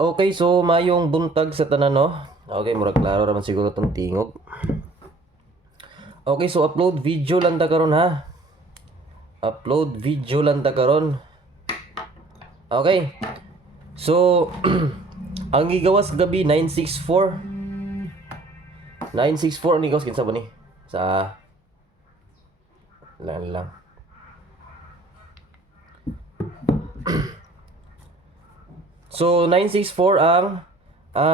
Okay, so mayong buntag sa tanan no. Okay, murag klaro raman siguro tong tingog. Okay, so upload video lang ta karon ha. Upload video lang ta karon. Okay. So ang gigawas gabi 964. 964 ang gigawas kinsa ba ni? Sa lang. So 964 ang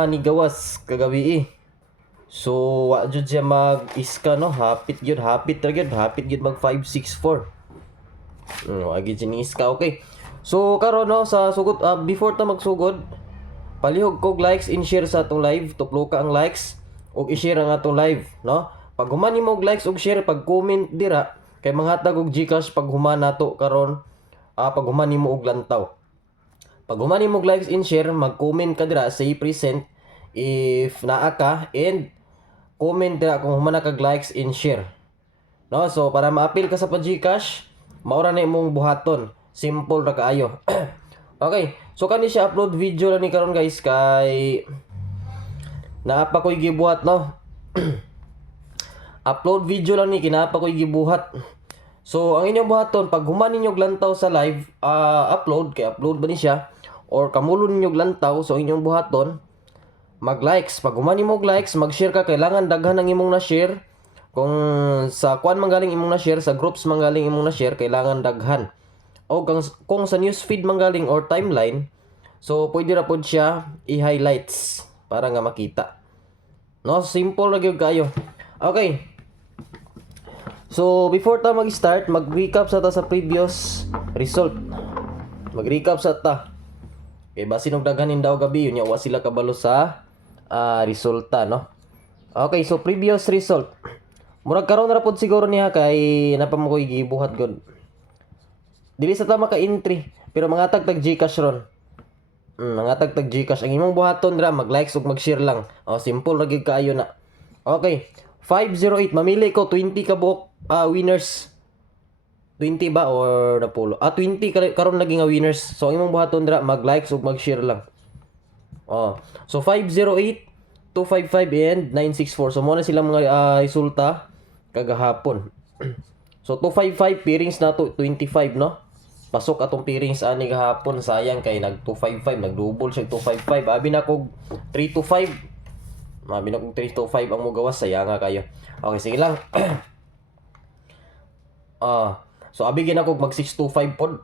nigawas kagabi eh. So wa jud siya mag-iska no, hapit gyud mag 564. Wa gyud siya iska, okay. So karon no sa sugod before ta magsugod, palihog kog likes and share sa atong live, tuplo ka ang likes ug i-share ang atong live, no? Pag human nimo og likes ug share, pag comment dira kay manghatag og GCash pag human nato karon, pag human nimo og lantaw. Pag human nimo og likes and share, mag-comment ka dira, say present if naa ka, and comment dira kung human na kag likes and share. No, so para ma-appeal ka sa GCash, maura na imong buhaton. Simple ra kaayo. Okay, so kani siya upload video lang ni karon guys kay naapa ko'y gibuhat no. Upload video lang ni kinapa ko'y gibuhat. So ang inyong buhaton pag human ninyo lantaw sa live, upload kay upload ba ni siya or kamulon ninyo lantaw, so inyong buhaton mag-likes. Pag human nimo og likes, mag-share ka, kailangan daghan ang imong na-share. Kung sa kwan manggaling imong na-share, sa groups manggaling imong na-share, kailangan daghan. O kung sa newsfeed manggaling or timeline, so pwede ra pod siya i-highlights para nga makita. No, simple ra gyud kayo. Okay. So before ta mag-start, mag-recap sa ta sa previous result. Mag-recap sa ta. Kay basin og daghanin daw gabi yun, wa sila kabalo sa resulta, no? Okay, so previous result. Murag karon ra pod siguro niya kay napamakoy gibuhat gud. Dili sa tama ka entry, pero mga tag GCash ron. Mga tag GCash ang imong buhaton ra, mag-likes ug mag-share lang. Simple ra gyud kaayo na. Okay. 508 mamili ko 20 ka buok winners. 20 ba or napulo? 20 karon lagi nga winners. So ang imong buhaton dira, mag-likes ug mag-share lang. So 508, 255 and 964. So mo na sila mga resulta kagahapon. So 255 pairings na to 25 no. Pasok atong pairings ani gahapon, sayang kay nag 255, nag-double siya 255. Abi na kog 325. Abi na kog 325 ang mo gawas, sayang nga kayo. Okay, sige lang. So abi gina kog mag 625 pod.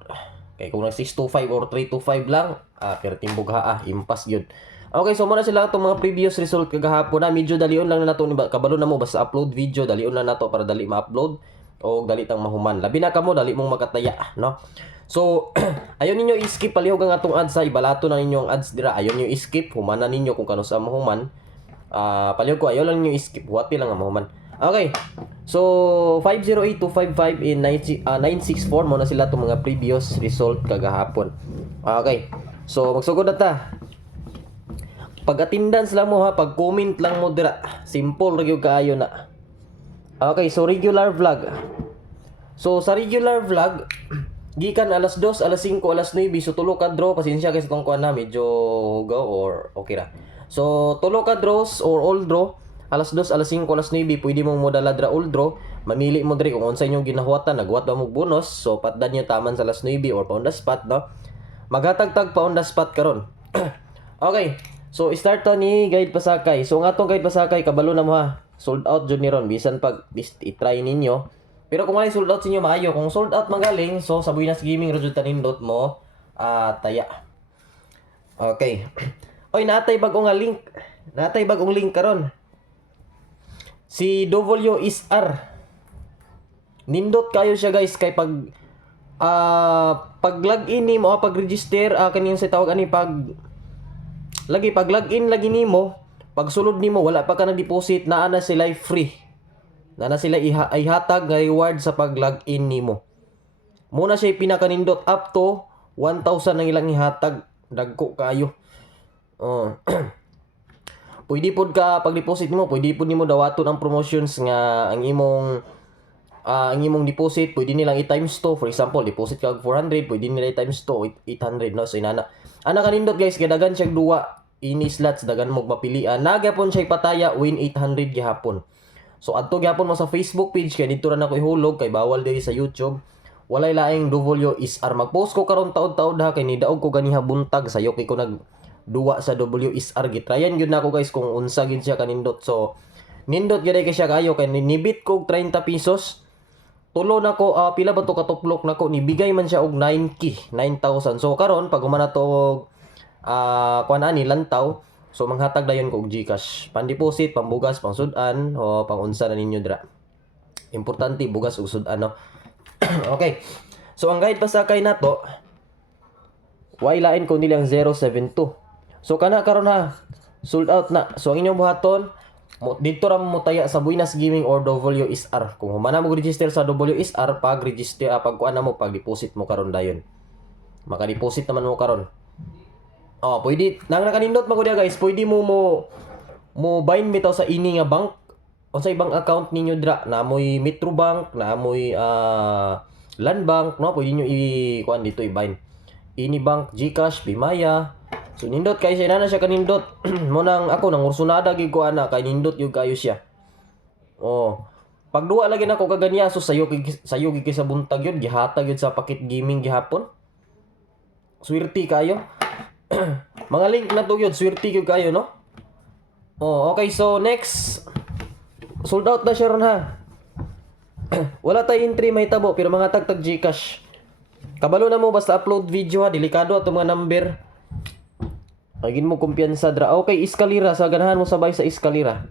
Kay kung nag 625 or 325 lang, pero timbog impas gyud. Okay, so muna sila itong mga previous result kagahapon na. Medyo dalion lang na nato ni kabalo na mo basta upload video, dalion lang nato para dali ma-upload o dali tang mahuman. Labi na kamo dali mong makataya, no? So ayon ninyo i-skip palihog ang atong ads sa ibalato na ninyo ang ads dira. Ayon niyo i-skip, humanan ninyo kung kano sa mahuman. Palihog ko ayon lang ninyo i-skip, huwati lang ang mahuman. Okay. So 508, 255 in 964 mo na sila itong mga previous result kagahapon. Okay. So magsugod na ta. Pag attendance lang mo ha, pag comment lang mo dira. Simple ra gyud kaayo na. Okay, so regular vlog. So sa regular vlog, gikan alas 2, alas 5, alas 9, so tulo ka draw, pasensya kay sa tong kuan na medyo go or okay ra. So tulo ka draws or all draw, alas 2, alas 5, alas 9, pwede mong modala dra all draw. Mamili mo diri kung unsa inyong ginahuwatan, naghuwat ba mo bonus, so patdan niyo taman sa alas 9 or pa on the spot, no? Maghatag-tag pa on the spot karon. Okay. So start to ni Guide Pasakay. So nga tong Guide Pasakay kabalo na mo ha. Sold out jud ni ron bisan pag i-try ninyo. Pero kung wala sold out sa inyo maayo, kung sold out magaling, so sa Buenas Gaming Rojud tanindot mo taya. Okay. Oy, natay bagong nga link. Natay bagong link karon. Si WSR. Nindot kayo siya guys kay pag login nimo pag register kaning sa tawag ani pag login lagi nimo, pag sulod nimo wala pa ka na deposit, naa na sila free. Naa na sila ihatag nga reward sa pag login nimo. Muna siya pinakanindot up to 1,000 ang ilang ihatag, dagko kayo. Pwede pod ka pag deposit nimo, pwede pod nimo dawaton ang promotions nga ang imong ang imong deposit pwede nilang i-times 2. For example, deposit ka og 400, pwede nila i-times 2 800 no. So inana ana kanindot guys, kay dagan siya duwa ini slots, dagan mo mapilian. Nagyapon siya pataya win 800 gihapon. So adto gyapon mo sa Facebook page, kay dito ra nako ihulog kay bawal diri sa YouTube. Walay laing WSR. Mag-post ko karon taud-taud ha, kay nidaog ko ganiha buntag sayo kay ko nag duwa sa WSR. Gitrayan gyud nako guys kung unsa gid siya kanindot. So nindot gyud kay siya kayo, kay nibit ko 30 pesos. Tulo nako pila ba to katuplok nako, nibigay man siya og 9k 9,000. So karon pag humana to kuan ani lantaw, so manghatag dayon ko og GCash, pan-deposit, pambugas, pang-sudan o pang-unsa na ninyo dira. Importante bugas ug sudan no. Okay. So ang guide pa sa kay nato, way lain ko nilang 072. So kana karon ha, sold out na. So ang inyong buhaton, dito ra mo taya sa Buenas Gaming or WSR. Kung humana mo register sa WSR, pag-register pag kuan na mo, pag-deposit mo karon dayon. Maka-deposit naman mo karon. Pwede nang nakanindot man ko dia guys, pwede mo bind bitaw sa ini nga bank. Unsay bank account ninyo dira, na amoy Metrobank, na amoy Land Bank, no, pwede niyo kuan dito i-bind. Ini bank, GCash, Bimaya. So nindot kay siya na siya kanindot. Mo nang ako nang ursunada gid ko ana kay nindot yung kayo siya. Pagduwa lagi nako kaganiya, so sayo gid sa buntag yun, gihatag yun sa Pakit Gaming gihapon. Swerte kayo. Mga link na to yun, swerte gyud kayo no. Okay, so next. Sold out na siya ron ha. Wala tay entry may tabo pero mga tagtag GCash. Kabalo na mo basta upload video ha, delikado ato mga number. Agin mo kumpiyansa dra. Okay, Escalera, sa ganahan mo sabay sa Escalera.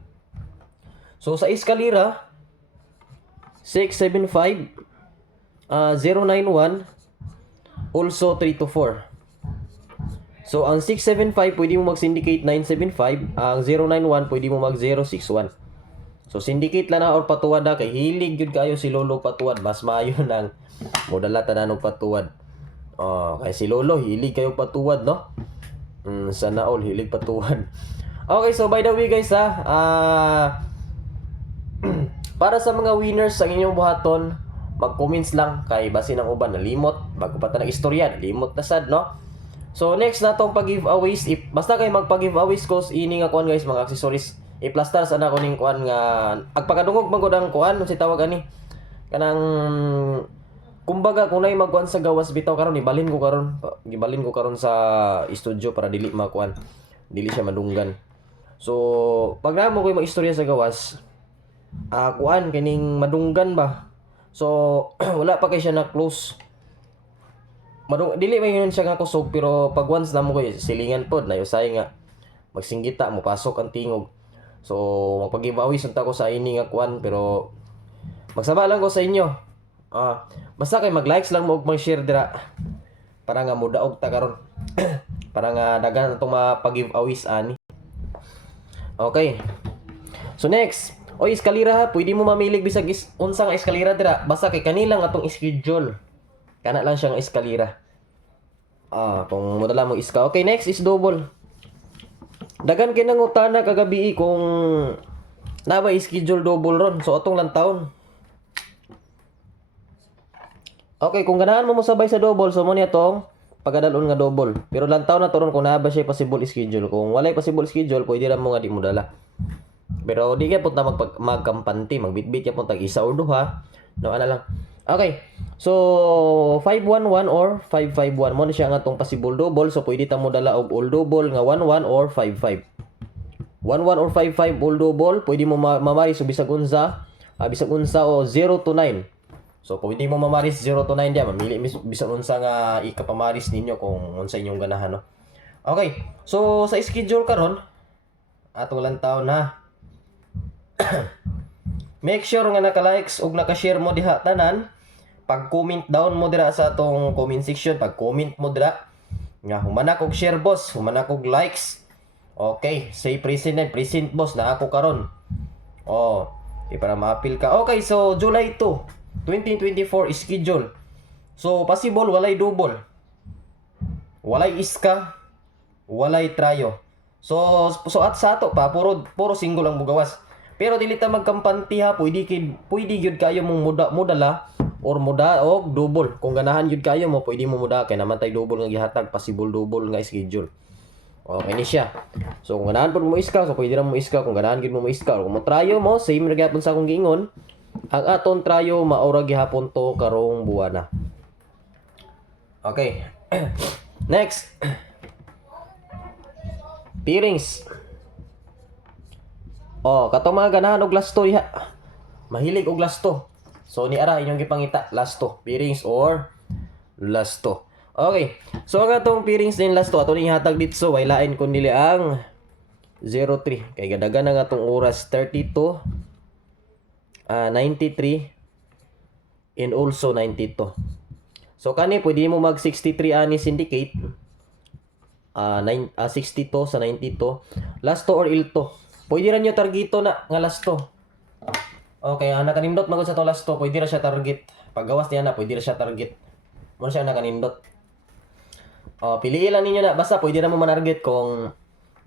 So sa Escalera 675 091 also 324. So ang 675 pwede mo mag-syndicate 975, ang 091 pwede mo mag-061. So syndicate lang na or patuwad na, kay hilig yun kayo si Lolo patuwad, mas maayo nang modala tanan og patuwad. Kay si Lolo hilig kayo patuwad no. Sana all hilig patuwad. Okay, so by the way guys para sa mga winners sa inyong buhaton, mag-comments lang kay basin ang uban nalimot bago pa ta nag-istorya, nalimot na sad no. So next na tong pag-giveaways, basta kay magpa-giveaways ko ini nga kuan guys, mga accessories. I-plaster sana ko ning kuan nga agpakadungog man gud ang kuan si tawag ani. Kanang kumbaga kung nay magkuan sa gawas bitaw karon gibalin ko karon sa studio para dili makuan. Dili siya madunggan. So pag namo ko mag-istorya sa gawas, kuan kining madunggan ba. So wala pa kay siya na close. Dili man yun siya nga kusog, pero pag once na mo ko silingan pod na yusay nga magsinggita mo pasok ang tingog. So magpag-giveaway sunta ko sa ini nga kuan, pero magsaba lang ko sa inyo. Basta kay mag-likes lang mo ug mag-share dira para nga mudaog ta karon. Para nga daghan atong mapag-giveaways ani. Okay. So next, Escalera ha, pwede mo mamilig bisag unsa nga Escalera dira, basta kay kanilang atong schedule. Kana lang siyang Escalera. Kung modala mo iska. Okay, next is double. Dagan kay nangutana kagabi kung na ba schedule double ron. So atong lang taon. Okay, kung ganahan mo sabay sa double, so mo ni atong pagadalon nga double. Pero lang taon na to ron kung na ba siya possible schedule. Kung walay possible schedule, pwede ra mo nga di mo dala. Pero di kay punta magkampante, magbitbit ya punta isa or duha. No, ana lang. Okay. So 511 or 551 mo na siya nga tong possible double, so pwede ta mo dala og all double nga 11 or 55. 11 or 55 all double, pwede mo mamaris so bisag unsa o 0 to 9. So pwede mo mamaris 0 to 9 dia, mamili bisag unsa nga ikapamaris ninyo kung unsa inyong ganahan no. Okay. So sa schedule karon ato lang taon ha. Make sure nga naka-likes ug naka-share mo diha tanan. Pag-comment down mo dira sa atong comment section, pag-comment mo dira nga humana kog share boss, humana kog likes. Okay, say present boss na ako karon. Para ma-appeal ka. Okay, so July 2, 2024 schedule. So possible walay double. Walay iska, walay trayo. So at sa ato pa puro single ang mugawas. Pero dili ta magkampante ha, pwede gyud kayo mong mudala or muda og double. Kung ganahan gyud kayo mo, pwede mo muda kay naman tay double nga gihatag, possible double nga schedule. Okay ni siya. So kung ganahan pud mo iska, so pwede ra mo iska kung ganahan gyud mo iska. Or kung mo tryo mo, same ra gyapon sa akong giingon. Ang aton tryo maura gihapon to karong buwana. Okay. Next. Peerings. Oh, katong mga ganahan og lasto diha. Mahilig og lasto. So ni ara inyong gipangita, lasto, peerings or lasto. Okay. So ang atong peerings din lasto ato ning hatag dito way lain kun dili ang 03 kay gadagan ang atong oras 32 93 and also 92. So kani pwede mo mag 63 ani syndicate 62 sa 92 lasto or ilto. Pwede ra nyo targeto na nga lasto. Okay, nakanindot magod sa to lasto, pwede ra siya target. Paggawas niya na, pwede ra siya target. Mo siya nakanindot. Piliin lang ninyo na basta pwede ra mo manarget kung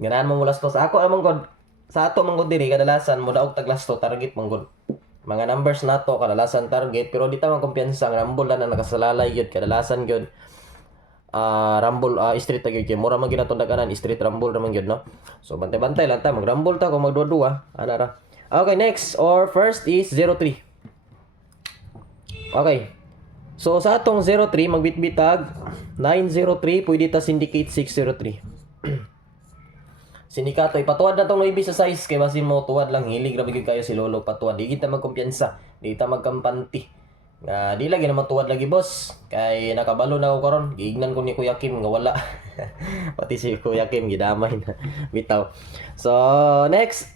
ganahan mo lasto. Sa ako among god, sa ato mong god diri kadalasan mo daog tag lasto target mong god. Mga numbers nato kadalasan target pero di ta man kumpiyansa ang rambol na nakasalalay gyud kadalasan gyud. Rumble street tagid kay mura man gyud atong daganan street rumble ra man gyud no. So bantay-bantay lang ta mag-rumble ta kung magduwa-duwa ana ra. Okay, next or first is 03. Okay. So sa atong 03 magbitbitag 903 pwede ta syndicate 603. Sindikato ipatuwad na tong noibi sa size kay basin mo tuwad lang hilig ra gyud kayo si lolo patuwad di kita magkumpiyansa di ta magkampanti. Nga di lagi naman tuwad lagi boss kay nakabalo na ako karon giignan ko ni Kuya Kim nga wala. Pati si Kuya Kim gidamay na bitaw. So next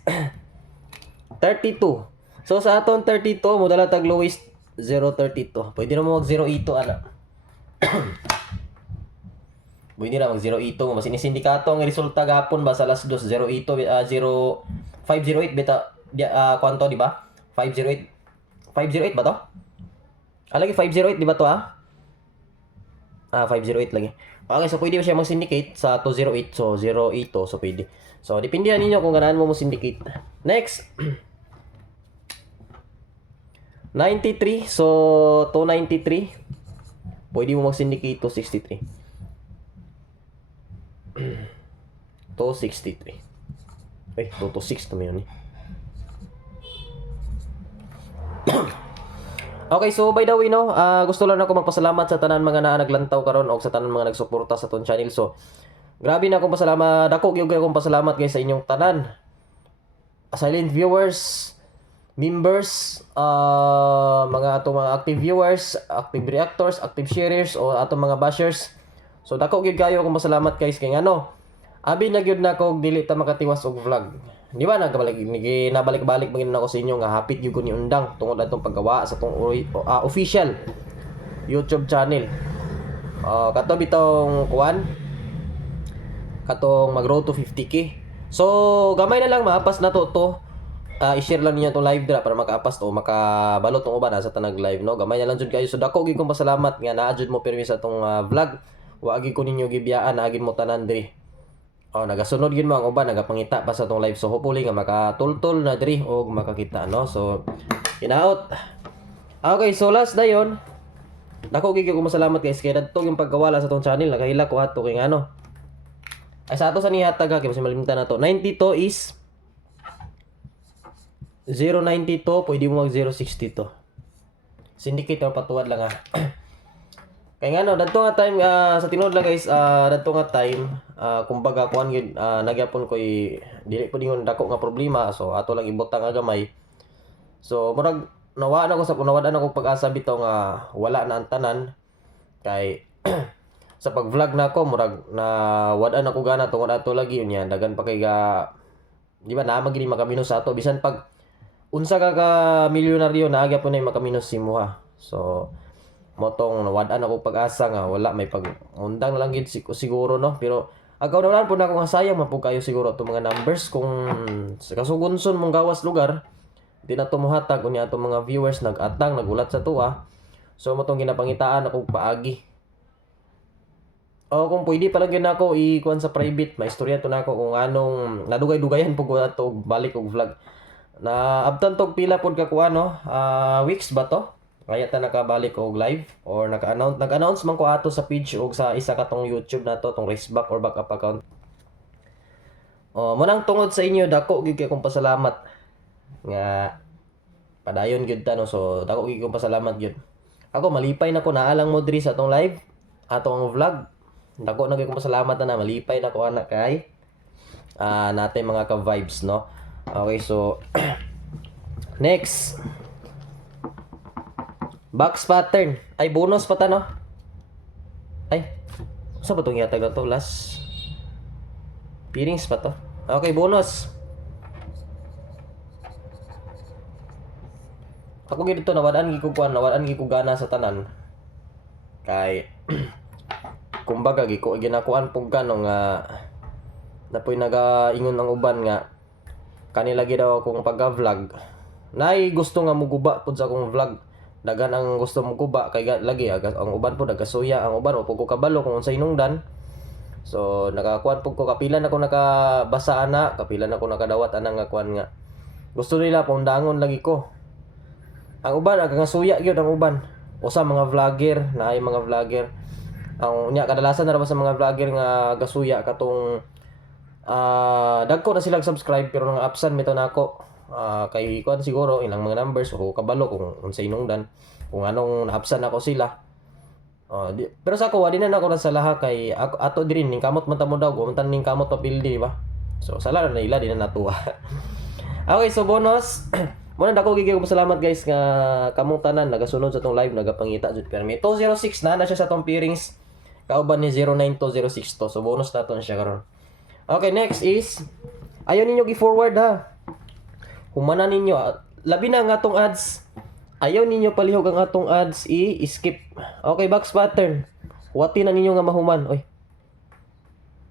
32. So sa aton 32 mo dala tag lowest 032. Pwede na mo mag 082 ana. Pwede na mag 082 mo masin sindikato ang resulta gapon ba sa last 2 082 0508 beta kwanto di ba? 508 ba to? Lagi 508 di ba to 508 lagi. Okay, so pwede mo siya mag-syndicate sa 208 so 082 so pwede. So depende ninyo kung ganahan mo syndicate. Next. 93 so 293 pwede mo mag-syndicate 263. 263. 226 to yun eh. Okay, so by the way no, gusto lang ako magpasalamat sa tanan mga naglantaw karon o sa tanan mga nagsuporta sa ton channel. So, grabe na akong pasalamat, dako gyud akong pasalamat guys sa inyong tanan. Silent viewers, members, mga atong mga active viewers, active reactors, active sharers o atong mga bashers. So, dako gyud kayo akong pasalamat guys kay ngano. Abi na gyud nako dili ta makatiwas og vlog. Di ba nabalik-balik magin ako sa inyo nga hapit gyud ko ni undang tungod atong paggawa sa tong official YouTube channel. Kato bitong kuan katong mag-road to 50k. So gamay na lang mahapas na to. I-share lang niyo tong live dira para makaapas to makabalot tong uban sa tanag live no. Gamay na lang jud kayo. So dako gyud kong pasalamat nga naa jud mo permi sa tong vlog. Wa gyud ko ninyo gibiyaan naagin mo tanan diri. Nagasunod gid mo ang uban nagapangita pa sa tong live. So hopefully nga makatultol na diri og makakita no. So inaot. Okay, so last dayon. Dako gyud ko masalamat guys kay dadto yung pagkawala sa tong channel nakahila ko ato kay ngano. Ay sa ato sa nihatag kay mas malimtan na to. 92 is 092 pwede mo mag 062. Syndicate or patuwad lang Kaya nga no, dadto nga time sa tinuod lang guys, dadto nga time kumbaga kuan gyud nagyapon ko dili po dingon dako nga problema so ato lang ibutang nga gamay. So murag nawaan ako pag-asa bitaw nga wala na ang tanan kay sa pag-vlog na ako murag na wad-an ako gana tungod ato lagi unya dagan pa kay di ba na magini makaminos sa ato bisan pag unsa ka milyonaryo na agya po na makaminos si muha. So motong nawad-an ako pag-asa nga wala may pag-undang na lang gid siguro no pero agaw na po na ako nga sayang man po kayo siguro itong mga numbers kung sa kasugunson mong gawas lugar di na to mohatag unya atong mga viewers nag-atang nagulat sa tuwa so motong ginapangitaan ako paagi kung pwede pa lang yun ako ikuan sa private maistorya to na ako kung anong nadugay-dugayan po ko ato balik og vlog Na abtan tog pila pod ka kuan no, weeks ba to? Kaya ta nakabalik og live or nag-announce man ko ato sa page og sa isa katong YouTube nato tong raceback or backup account. Munang tungod sa inyo dako gyud kay kong pasalamat nga padayon gyud ta no. So dako gyud kong pasalamat gyud. Ako malipay na ko naalang mo diri sa atong live, atong vlog. Dako na gyud kong pasalamat na malipay na ko anak kay natin mga ka-vibes no. Okay, so next. Box pattern. Ay, bonus pa ta, no? Ay, saan ba itong yatag na to? Last. Peelings pa to. Okay, bonus. Ako gito, nawadaan giko gana sa tanan. Kay, kumbaga, ginakuan pong gano nga, napoy nagaingon ang uban nga, kanila daw akong pagka-vlog. Nay gusto nga muguba pud sa akong vlog. Dagan ang gusto muguba kay lagi ang uban po nagasuya, ang uban o ko kabalo kung unsay hinungdan. So nakakuan pud ko kapilan ako nakabasa ana, kapilan ako nakadawat ana nga kuan nga. Gusto nila pong dangon lagi ko. Ang uban aga nga suya gyud ang uban. Usa mga vlogger, naay mga vlogger. Ang nya kadalasan na ra sa mga vlogger nga gasuya katong dagko na silang subscribe pero nang absent mito nako. Kay kuan siguro ilang mga numbers o kabalo kung unsay hinungdan kung anong na-absent ako sila. Pero sa ako wadi na ako sa laha kay ako ato diri ning kamot man ta mo daw gumantan ning kamot mapildi ba. So sala na ila di na natuwa. Okay, so bonus. Muna dako gigay ko salamat guys nga kamong tanan nagasunod sa tong live nagapangita jud permi 206 na siya sa tong peerings kauban ni 092062. So bonus naton siya karon. Okay, next is ayaw ninyo gi-forward ha. Humana ninyo labi na ang atong ads. Ayaw ninyo palihog ang atong ads i-skip. Okay, box pattern. Wati na ninyo nga mahuman. Oy.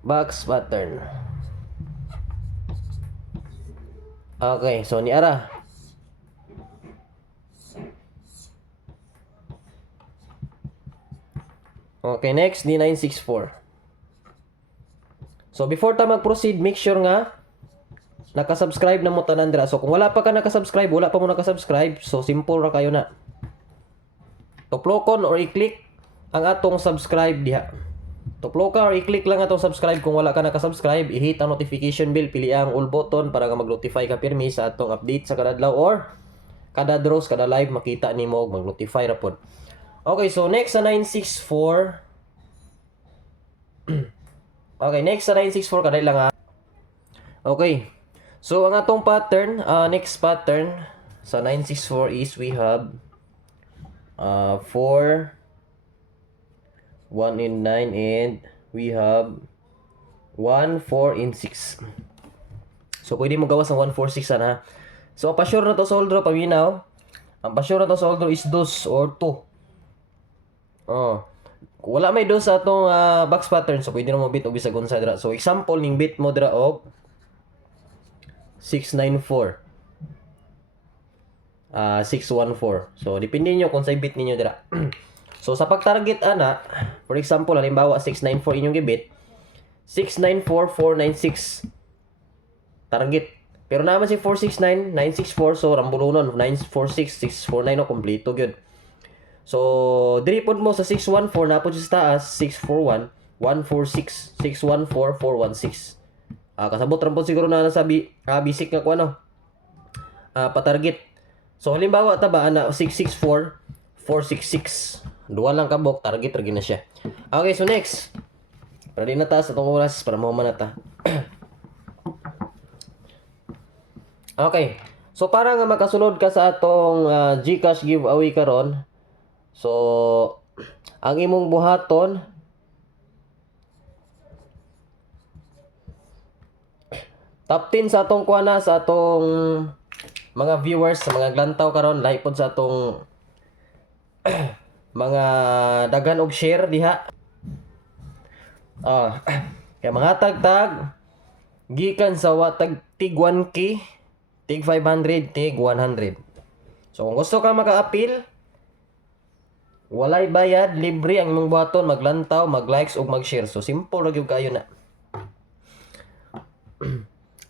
Box pattern. Okay, so ni ara. Okay, next ni 964. So before ta mag-proceed, make sure nga naka-subscribe na mo tanan dira. So kung wala pa ka naka-subscribe, wala pa mo naka-subscribe, so simple ra kayo na. Tuplokon or i-click ang atong subscribe diha. Tuploka or i-click lang atong subscribe kung wala ka naka-subscribe, i-hit ang notification bell, pili ang all button para nga mag-notify ka pirmi sa atong update sa kada adlaw or kada draws, kada live makita nimo og mag-notify ra pod. Okay, so next sa 964. Okay, next sa 964 kadali lang ha. Okay. So ang atong pattern, next pattern sa 964 is we have 4 1 in 9 and we have 1 4 in 6. So pwede mo gawas ng 1 4 6 ha. So ang pa-sure na to sa holdro paminaw. Ang pa-sure na to sa holdro is 2 or 2. Kung wala may 2 sa atong box pattern, so pwede na mo bit og bisag unsa dira. So example ning bit mo dira og 694. 614. So depende niyo kung sa bit ninyo dira. So sa pag-target ana, for example, halimbawa 694 inyong gibit, 694496 target. Pero naman si 469, 964, so rambulunon 946, 649 no kompleto gyud. So diri pod mo sa 614 na pod sa taas 641, 146, 614, 416. Kasabot ra pod siguro na nasabi basic nga ko ano. Pa-target. So halimbawa ta ba ana 664, 466. Duwa lang kabok target ra na siya. Okay, so next. Para di na taas atong oras para mo manata. Okay. So para nga makasunod ka sa atong GCash giveaway karon. So ang imong buhaton top 10 sa atong kuana sa atong mga viewers sa mga glantaw karon like pod sa atong mga dagan og share diha. Kaya mga tagtag gikan sa watag tig 1k, tig 500, tig 100. So kung gusto ka maka-appeal, walay bayad, libre ang imong buhaton, maglantaw, mag-likes ug mag-share. So simple ra gyud kayo na.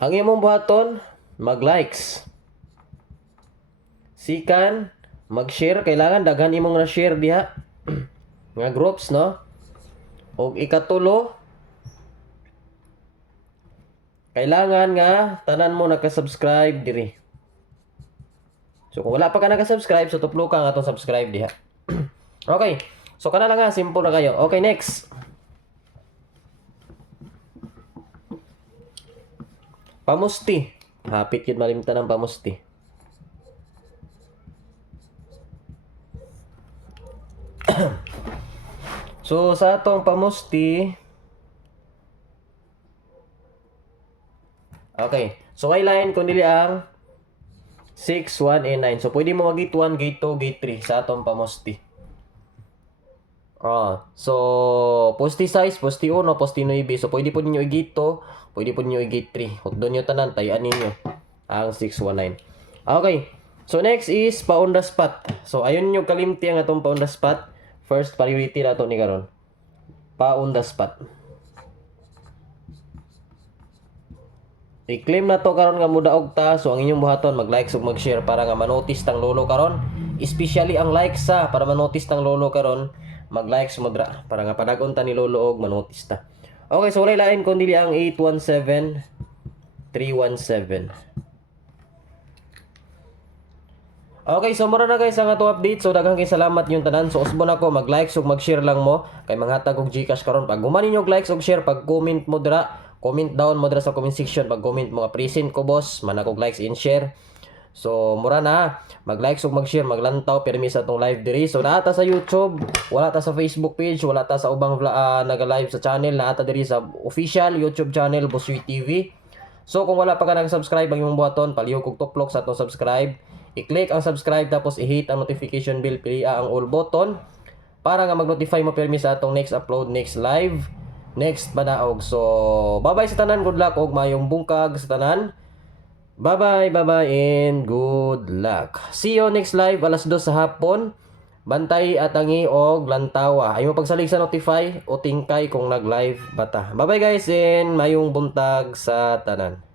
Ang imong buhaton, mag-likes. Sikan, mag-share. Kailangan daghan imong na-share diha. Nga groups, no? O ikatulo, kailangan nga tanan mo naka-subscribe diri. So kung wala pa ka naka-subscribe, so tuplo ka nga itong subscribe diha. Okay. So kana lang nga, simple na kayo. Okay, next. Pamusti. Hapit yun malimtan ng pamusti. So sa atong pamusti, okay. So kailangan kung dili ang 6, 1, and 9. So pwede mo mag-gate 1, gate 2, gate 3 sa atong pamusti. So posti size, posti 1, posti 9. So pwede po ninyo i-gate 2, pwede po ninyo i-gate 3. Hotdon nyo tanan, tayan ninyo ang 619. Okay. So next is pa-on the spot. So ayun yung kalimti ang atong pa-on the spot. First priority na ito ni karon. Pa-on the spot. I-claim na to karon nga mudaog ta. So ang inyong buhaton mag-like ug mag-share para nga manotice tang lolo karon. Especially ang like sa para manotice tang lolo karon. Mag-like sumodra para nga padagon ta ni lolo og manotice ta. Okay, so walay lain kun dili ang 817 317. Okay, so mura na guys ang atong update. So daghang kay salamat yung tanan. So usbon ako mag-like ug mag-share lang mo kay manghatag og GCash karon. Pag gumanin yung likes ug share, pag comment mo dira, comment down mo dira sa comment section. Pag comment mo nga present ko boss, manakog likes and share. So mura na, mag-like ug mag-share, maglantaw permi sa atong live diri. So naata sa YouTube, wala ta sa Facebook page, wala ta sa ubang naga-live sa channel, naata diri sa official YouTube channel Busui TV. So kung wala pa ka nag-subscribe ang imong buhaton, palihog og tuplok sa atong subscribe. I-click ang subscribe tapos i-hit ang notification bell, piliha ang all button para nga mag-notify mo permi sa atong next upload, next live, next padaog. So bye-bye sa tanan, good luck og mayong bungkag sa tanan. Bye-bye, bye-bye and good luck. See you next live alas 2 sa hapon. Bantay atangi og lantawa. Ay mo pagsalig sa notify o tingkay kung nag-live bata. Bye-bye guys and mayong buntag sa tanan.